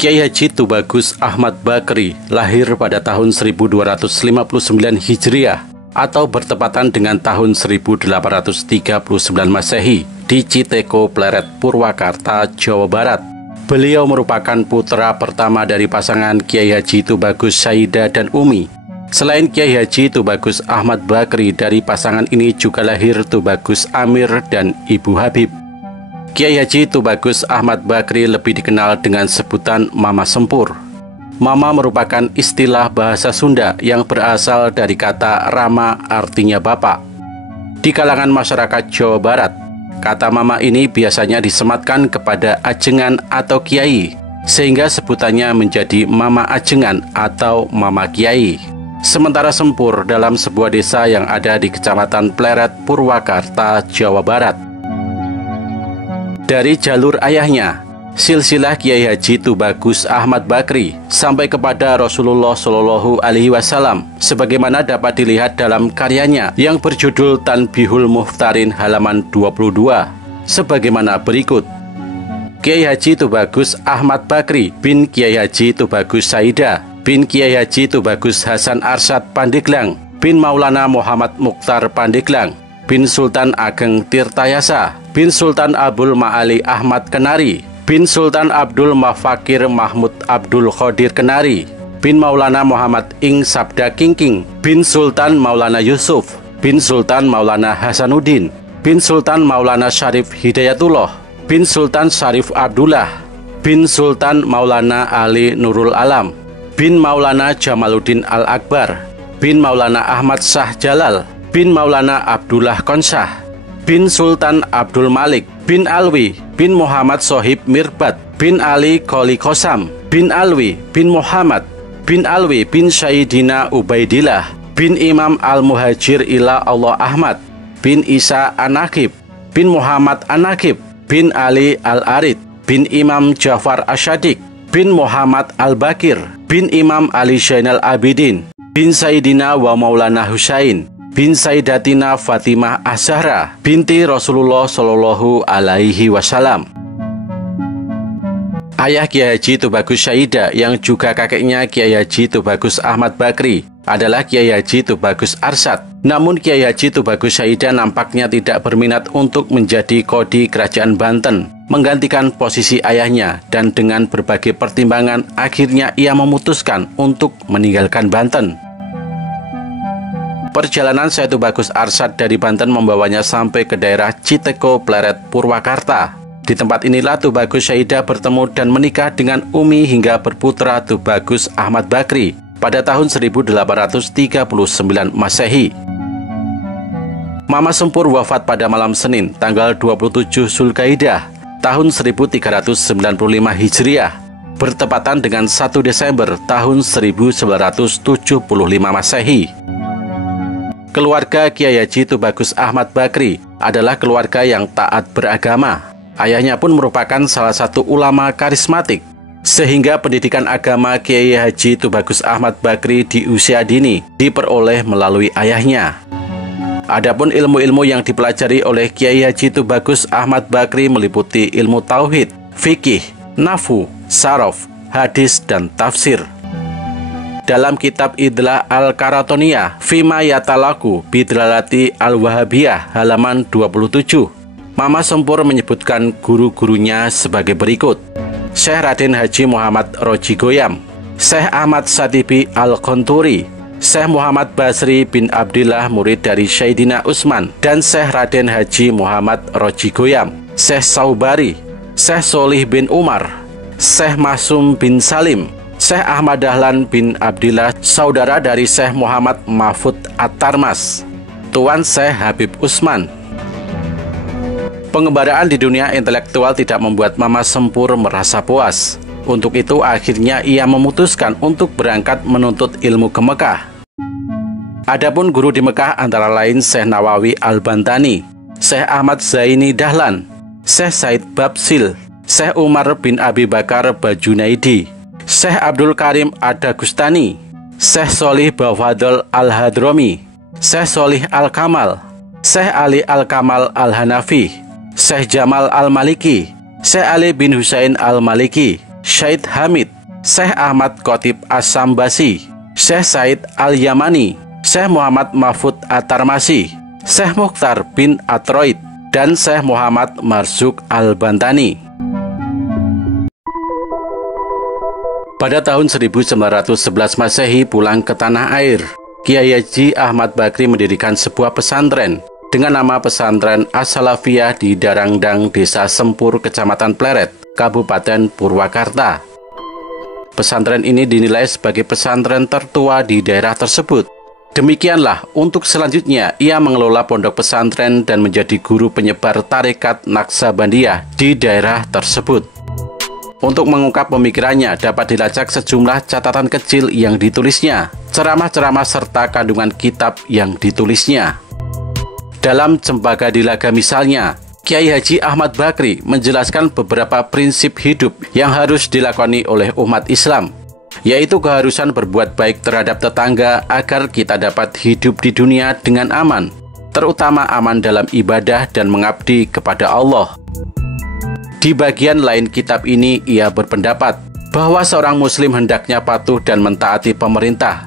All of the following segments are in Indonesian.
Kiai Haji Tubagus Ahmad Bakri lahir pada tahun 1259 Hijriah atau bertepatan dengan tahun 1839 Masehi di Citeko, Pleret, Purwakarta, Jawa Barat. Beliau merupakan putra pertama dari pasangan Kiai Haji Tubagus Saidah dan Umi. Selain Kiai Haji Tubagus Ahmad Bakri, dari pasangan ini juga lahir Tubagus Amir dan Ibu Habib. Kiai Haji Tubagus Ahmad Bakri lebih dikenal dengan sebutan Mama Sempur. Mama merupakan istilah bahasa Sunda yang berasal dari kata rama, artinya bapak. Di kalangan masyarakat Jawa Barat, kata mama ini biasanya disematkan kepada ajengan atau kiai, sehingga sebutannya menjadi Mama Ajengan atau Mama Kiai. Sementara Sempur dalam sebuah desa yang ada di Kecamatan Pleret, Purwakarta, Jawa Barat. Dari jalur ayahnya, silsilah Kiai Haji Tubagus Ahmad Bakri sampai kepada Rasulullah Shallallahu Alaihi Wasallam, sebagaimana dapat dilihat dalam karyanya yang berjudul Tanbihul Muhtarin halaman 22, sebagaimana berikut. Kiai Haji Tubagus Ahmad Bakri bin Kiai Haji Tubagus Saidah bin Kiai Haji Tubagus Hasan Arsyad Pandeglang bin Maulana Muhammad Mukhtar Pandeglang bin Sultan Ageng Tirtayasa bin Sultan Abdul Ma'ali Ahmad Kenari bin Sultan Abdul Mafakir Mahmud Abdul Khodir Kenari bin Maulana Muhammad Ing Sabda Kingking bin Sultan Maulana Yusuf bin Sultan Maulana Hasanuddin bin Sultan Maulana Syarif Hidayatullah bin Sultan Syarif Abdullah bin Sultan Maulana Ali Nurul Alam bin Maulana Jamaluddin Al-Akbar bin Maulana Ahmad Shah Jalal bin Maulana Abdullah Konsyah bin Sultan Abdul Malik bin Alwi bin Muhammad Sohib Mirbat bin Ali Qoli Qosam bin Alwi bin Muhammad bin Alwi bin Syahidina Ubaidillah bin Imam Al-Muhajir ila Allah Ahmad bin Isa Anakib bin Muhammad Anakib bin Ali Al-Arid bin Imam Jafar Asyadik bin Muhammad Al-Bakir bin Imam Ali Zainal Abidin bin Sayyidina wa Maulana Husain bin Sayyidatina Fatimah Az-Zahra binti Rasulullah Shallallahu Alaihi Wasallam. Ayah Kiai Haji Tubagus Saidah yang juga kakeknya Kiai Haji Tubagus Ahmad Bakri adalah Kiai Haji Tubagus Arsyad. Namun Kiai Haji Tubagus Saidah nampaknya tidak berminat untuk menjadi Qodi Kerajaan Banten, menggantikan posisi ayahnya, dan dengan berbagai pertimbangan akhirnya ia memutuskan untuk meninggalkan Banten. Perjalanan Syekh Tubagus Arsyad dari Banten membawanya sampai ke daerah Citeko, Pleret, Purwakarta. Di tempat inilah Tubagus Saidah bertemu dan menikah dengan Umi hingga berputra Tubagus Ahmad Bakri pada tahun 1839 Masehi. Mama Sempur wafat pada malam Senin, tanggal 27 Zulkaidah, tahun 1395 Hijriah, bertepatan dengan 1 Desember tahun 1975 Masehi. Keluarga Kiai Haji Tubagus Ahmad Bakri adalah keluarga yang taat beragama. Ayahnya pun merupakan salah satu ulama karismatik, sehingga pendidikan agama Kiai Haji Tubagus Ahmad Bakri di usia dini diperoleh melalui ayahnya. Adapun ilmu-ilmu yang dipelajari oleh Kiai Haji Tubagus Ahmad Bakri meliputi ilmu tauhid, fikih, nahwu, saraf, hadis, dan tafsir. Dalam kitab Idlah Al-Karatoniyah Fima Yatalaku Bidlalati Al-Wahabiyah halaman 27, Mama Sempur menyebutkan guru-gurunya sebagai berikut: Syekh Raden Haji Muhammad Roji Goyam, Syekh Ahmad Satibi Al-Khonturi, Syekh Muhammad Basri bin Abdillah murid dari Sayyidina Utsman, dan Syekh Raden Haji Muhammad Roji Goyam, Syekh Saubari, Syekh Solih bin Umar, Syekh Masum bin Salim, Syekh Ahmad Dahlan bin Abdillah, saudara dari Syekh Muhammad Mahfud At-Tarmas, Tuan Syekh Habib Utsman. Pengembaraan di dunia intelektual tidak membuat Mama Sempur merasa puas. Untuk itu akhirnya ia memutuskan untuk berangkat menuntut ilmu ke Mekah. Adapun guru di Mekah antara lain Syekh Nawawi Al-Bantani, Syekh Ahmad Zaini Dahlan, Syekh Said Babsil, Syekh Umar bin Abi Bakar Bajunaidi, Syekh Abdul Karim Ad-Dagustani, Syekh Solih Bafadol Al-Hadromi, Syekh Solih Al-Kamal, Syekh Ali Al-Kamal Al-Hanafi, Syekh Jamal Al-Maliki, Syekh Ali bin Husain Al-Maliki, Syed Hamid, Syekh Ahmad Khotib As-Sambasi, Syekh Said Al-Yamani, Syekh Muhammad Mahfud At-Tarmasi, Syekh Mukhtar bin Atroid, dan Syekh Muhammad Marzuk Al-Bantani. Pada tahun 1911 Masehi pulang ke tanah air, Kiai Haji Ahmad Bakri mendirikan sebuah pesantren dengan nama Pesantren As-Salafiyah di Darangdang, Desa Sempur, Kecamatan Pleret, Kabupaten Purwakarta. Pesantren ini dinilai sebagai pesantren tertua di daerah tersebut. Demikianlah untuk selanjutnya ia mengelola pondok pesantren dan menjadi guru penyebar tarekat Naksabandiyah di daerah tersebut. Untuk mengungkap pemikirannya dapat dilacak sejumlah catatan kecil yang ditulisnya, ceramah-ceramah serta kandungan kitab yang ditulisnya. Dalam Cempaka Dilaga misalnya, Kiai Haji Ahmad Bakri menjelaskan beberapa prinsip hidup yang harus dilakoni oleh umat Islam, yaitu keharusan berbuat baik terhadap tetangga agar kita dapat hidup di dunia dengan aman, terutama aman dalam ibadah dan mengabdi kepada Allah. Di bagian lain kitab ini ia berpendapat bahwa seorang muslim hendaknya patuh dan mentaati pemerintah,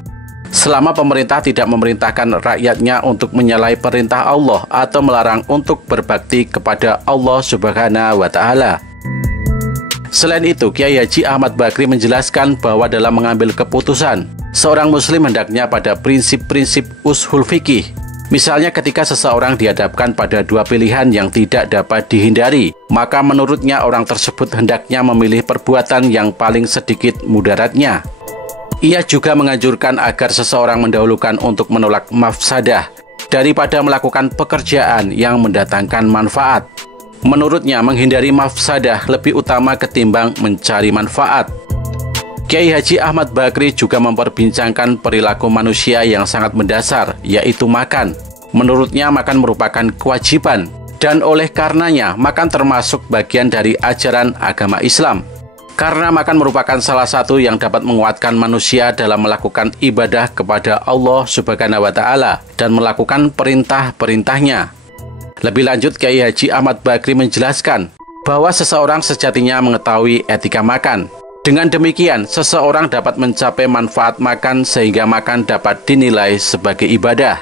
selama pemerintah tidak memerintahkan rakyatnya untuk menyalahi perintah Allah atau melarang untuk berbakti kepada Allah Subhanahu wa Ta'ala. Selain itu, Kiai Haji Ahmad Bakri menjelaskan bahwa dalam mengambil keputusan, seorang muslim hendaknya pada prinsip-prinsip ushul fikih. Misalnya ketika seseorang dihadapkan pada dua pilihan yang tidak dapat dihindari, maka menurutnya orang tersebut hendaknya memilih perbuatan yang paling sedikit mudaratnya. Ia juga menganjurkan agar seseorang mendahulukan untuk menolak mafsadah daripada melakukan pekerjaan yang mendatangkan manfaat. Menurutnya menghindari mafsadah lebih utama ketimbang mencari manfaat. Kiai Haji Ahmad Bakri juga memperbincangkan perilaku manusia yang sangat mendasar, yaitu makan. Menurutnya makan merupakan kewajiban, dan oleh karenanya makan termasuk bagian dari ajaran agama Islam. Karena makan merupakan salah satu yang dapat menguatkan manusia dalam melakukan ibadah kepada Allah Subhanahu wa Ta'ala dan melakukan perintah-perintahnya. Lebih lanjut, Kiai Haji Ahmad Bakri menjelaskan bahwa seseorang sejatinya mengetahui etika makan. Dengan demikian, seseorang dapat mencapai manfaat makan sehingga makan dapat dinilai sebagai ibadah.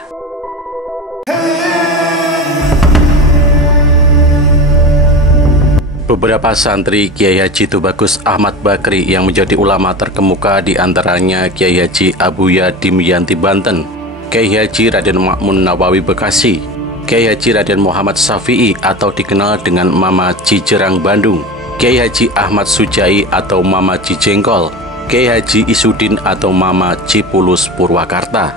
Beberapa santri Kiai Haji Tubagus Ahmad Bakri yang menjadi ulama terkemuka di antaranya Kiai Haji Abuya Dimyanti Banten, Kiai Haji Raden Makmun Nawawi Bekasi, Kiai Haji Raden Muhammad Syafi'i atau dikenal dengan Mama Cijerang Bandung, Kiai Haji Ahmad Sujai atau Mama Cijengkol, Kiai Haji Isudin atau Mama Cipulus Purwakarta.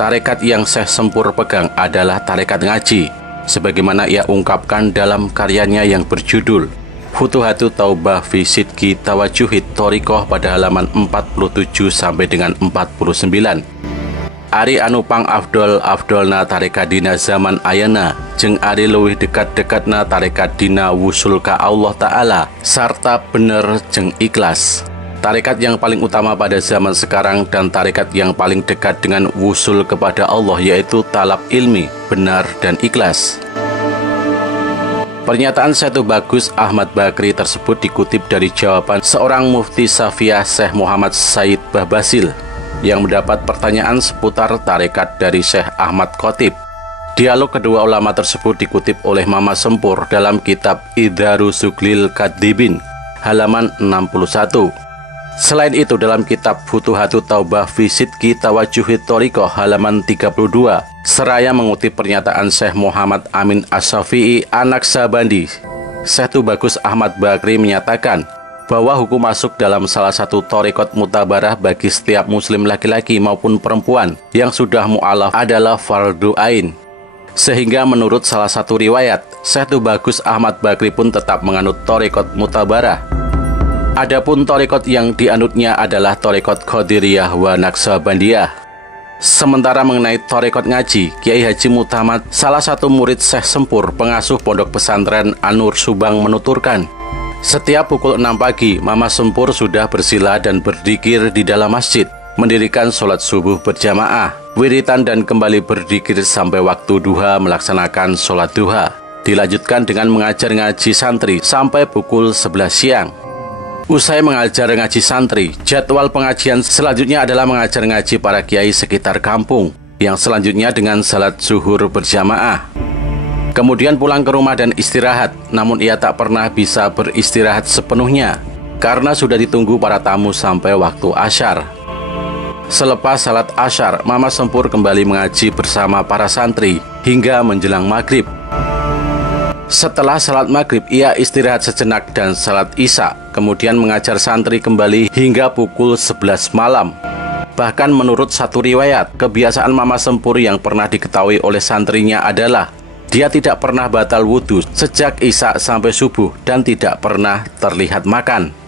Tarekat yang Syekh Sempur pegang adalah tarekat ngaji, sebagaimana ia ungkapkan dalam karyanya yang berjudul Futuhatu Taubah fi Sidqi Tawajuhid Thoriqoh pada halaman 47 sampai dengan 49. Ari anupang afdolna tarekat dina zaman ayana jeung ari leuwih dekat-dekatna tarekat dina wusul ka Allah Ta'ala sarta bener jeung ikhlas. Tarekat yang paling utama pada zaman sekarang dan tarekat yang paling dekat dengan wusul kepada Allah yaitu talab ilmi, benar dan ikhlas. Pernyataan Syekh Tubagus Ahmad Bakri tersebut dikutip dari jawaban seorang mufti Safiyah Syekh Muhammad Said Bahbasil yang mendapat pertanyaan seputar tarekat dari Syekh Ahmad Khotib. Dialog kedua ulama tersebut dikutip oleh Mama Sempur dalam kitab Idharu Suglil Kadibin halaman 61. Selain itu dalam kitab Futuhatu Taubah fi Sidqi Tawajuhid Thoriqoh halaman 32 seraya mengutip pernyataan Syekh Muhammad Amin As-Syafi'i An-Naksabandi, Syekh Tubagus Ahmad Bakri menyatakan bahwa hukum masuk dalam salah satu thariqat mutabarah bagi setiap muslim laki-laki maupun perempuan yang sudah mu'alaf adalah fardu ain. Sehingga menurut salah satu riwayat, Syekh Tubagus Ahmad Bakri pun tetap menganut thariqat mutabarah. Adapun thariqat yang dianutnya adalah thariqat Qadiriyah wa Naksabandiyah. Sementara mengenai thariqat ngaji, Kiai Haji Muhammad, salah satu murid Syekh Sempur, pengasuh pondok pesantren An-Nur Subang menuturkan, setiap pukul 6 pagi, Mama Sempur sudah bersila dan berzikir di dalam masjid, mendirikan sholat subuh berjamaah, wiritan dan kembali berzikir sampai waktu duha melaksanakan sholat duha. Dilanjutkan dengan mengajar ngaji santri sampai pukul 11 siang. Usai mengajar ngaji santri, jadwal pengajian selanjutnya adalah mengajar ngaji para kiai sekitar kampung, yang selanjutnya dengan salat zuhur berjamaah. Kemudian pulang ke rumah dan istirahat, namun ia tak pernah bisa beristirahat sepenuhnya, karena sudah ditunggu para tamu sampai waktu asyar. Selepas salat asyar, Mama Sempur kembali mengaji bersama para santri hingga menjelang maghrib. Setelah salat maghrib, ia istirahat sejenak dan salat isya, kemudian mengajar santri kembali hingga pukul 11 malam. Bahkan menurut satu riwayat, kebiasaan Mama Sempur yang pernah diketahui oleh santrinya adalah dia tidak pernah batal wudhu sejak isya sampai subuh dan tidak pernah terlihat makan.